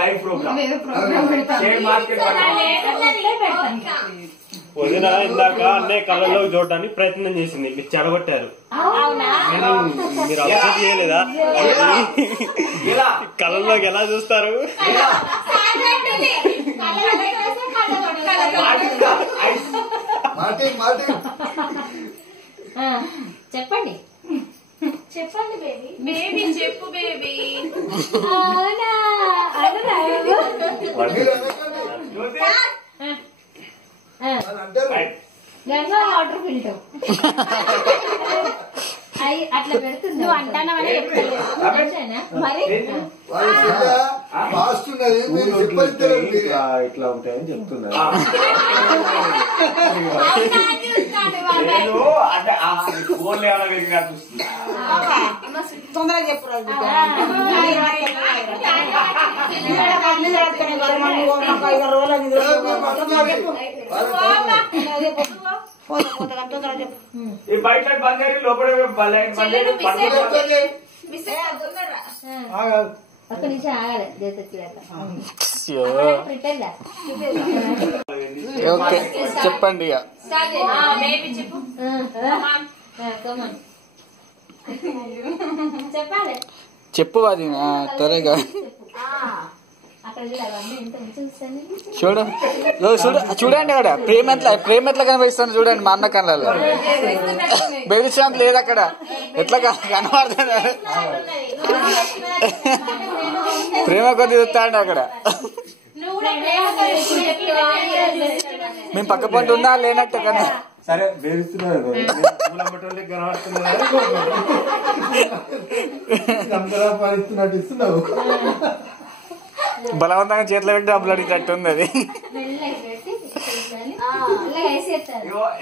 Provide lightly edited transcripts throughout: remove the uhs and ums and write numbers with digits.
Live programme వదిన ఇందాక అన్నయ్య కళ్ళలోకి చూడడానికి ప్రయత్నం చేసింది, మీరు చెడగొట్టారు. మీరు అబ్జర్వ్ చేయలేదా? కళ్ళలోకి ఎలా చూస్తారు? చెప్పండి చెప్పండి బేబీ. బేబీ చెప్పు బేబీ. గంగా వాటర్ ఫిల్టర్ అట్లా పెడుతుంది. నువ్వు అంటానవని చెప్తలేదు మరి. ఇట్లా ఉంటాయని చెప్తున్నా. తొందరగా చెప్పు. బయట బంగారు లోపల ఒక్క నిమిషం ఆగాలి. చెప్పండి చెప్పాలి. చెప్పు అది త్వరగా చూడు చూడండి అక్కడ ప్రేమ ఎట్లా కనిపిస్తాను చూడండి. మా అన్న కళ్ళలో బేబీ శాంత్ లేదు అక్కడ, ఎట్లా కనబడుతుంది. ప్రేమ కొద్ది చూస్తాండి అక్కడ. మేము పక్క పంట ఉన్నా లేనట్టు కదా. సరే వేరుస్తున్నారు కనబడుతున్నట్టు ఇస్తున్నావు. బలవంతంగా చేతిలో పెట్టి డబ్బులు అడిగేటట్టు ఉంది అది.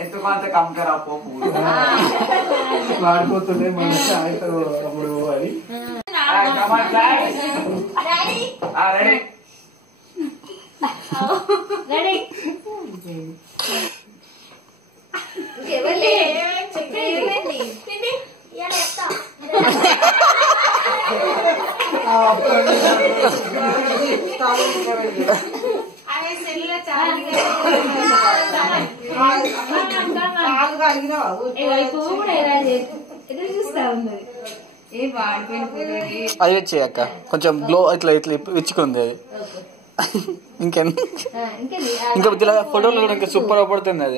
ఎంతో అంత కంకరా వాడిపోతుంది మన సాయంత్రం అప్పుడు అని. అది వచ్చే అక్క కొంచెం గ్లో ఇట్లా ఇట్లా ఇచ్చుకుంది అది. ఇంకా ఫోటోలు కూడా ఇంకా సూపర్ పడుతుంది అది.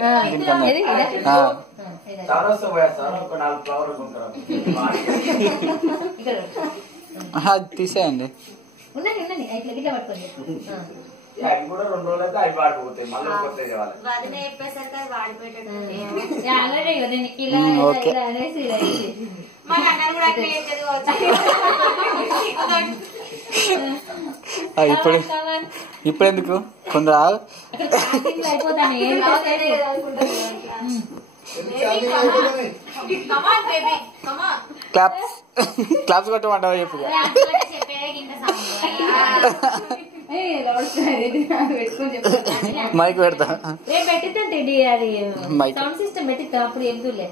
అది తీసేయండి. కూడా 2 రోజులు అయితే అవి వాడిపోతాయి, మళ్ళీ ఇప్పుడు ఎందుకు కొందరు క్లాప్స్ కొట్టమంటావా చెప్పు. మైక్ పెడతా మైక్ సౌండ్ సిస్టమ్ పెట్టిస్తా అప్పుడు ఎందులే.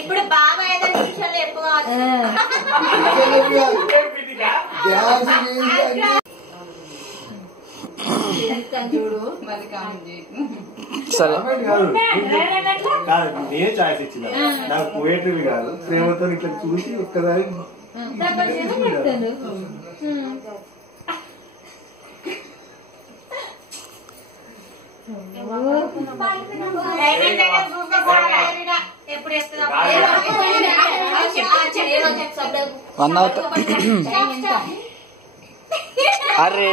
ఇప్పుడు బాగా 5 నిమిషాలు ఎక్కువ సరే. నేను ఛాయిస్ ఇచ్చిన, నాకు పోయేటివి కాదు. ప్రేమతో ఇట్లా చూసి ఒక్కసారి అరే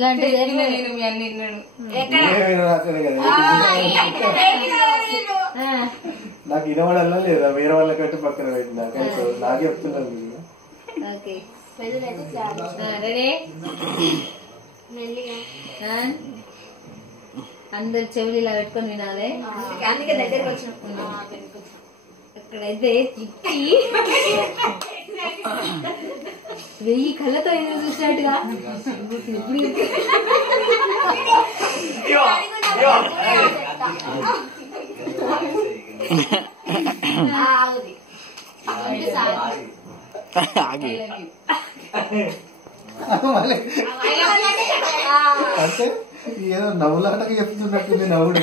గంట నాకు ఇనవడల్లా లేదా వేరే వాళ్ళ కంటే పక్కన పెట్టినా నాకు చెప్తున్నాను. అందరు చెవులు ఇలా పెట్టుకొని వినాలి. అందుకే దగ్గరకు వచ్చిన ఇక్కడైతే చిట్టి వెయ్యి కళ్ళతో ఎదురు చూసినట్టుగా ఆగి అంటే ఏదో నవ్వులాటకి చెప్తున్నట్టుంది నవ్వుడు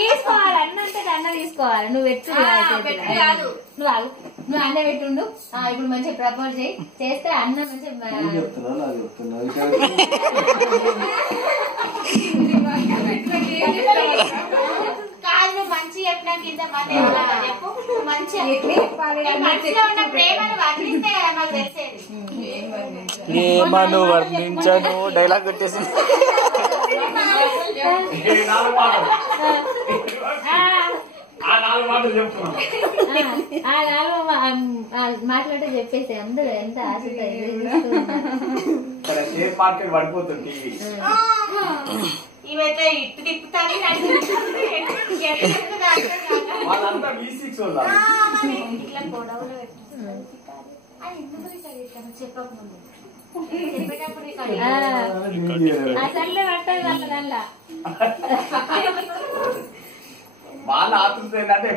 తీసుకోవాలి అన్న అంటే అన్న తీసుకోవాలి నువ్వు ఎత్తు నువ్వు నువ్వు అన్న పెట్టుండు ఇప్పుడు మంచిగా ప్రపోజ్ చేస్తే అన్న మంచిగా చెప్తున్నా నాకు చెప్తున్నా కాదు మంచి చెప్పినా కింద చెప్పు మంచిగా ఉన్న ప్రేమను వర్ణిస్తే కదా మాకు తెలిసేది ఏమను వర్ణించను డైలాగ్ కొట్టేసింది మాట్లాడితే చెప్పేసి అందరూ ఎంత ఆశతో మార్కెట్ పడిపోతుంది ఇవైతే ఇటు తిప్పుతాను వాళ్ళంతా V6 ఇట్లా గొడవలు చెప్పకముందు చెప్పేటప్పుడు అసలే పట్టదు వాళ్ళ దానిలో వాళ్ళ ఆతృత ఏంటంటే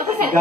ఒకసారి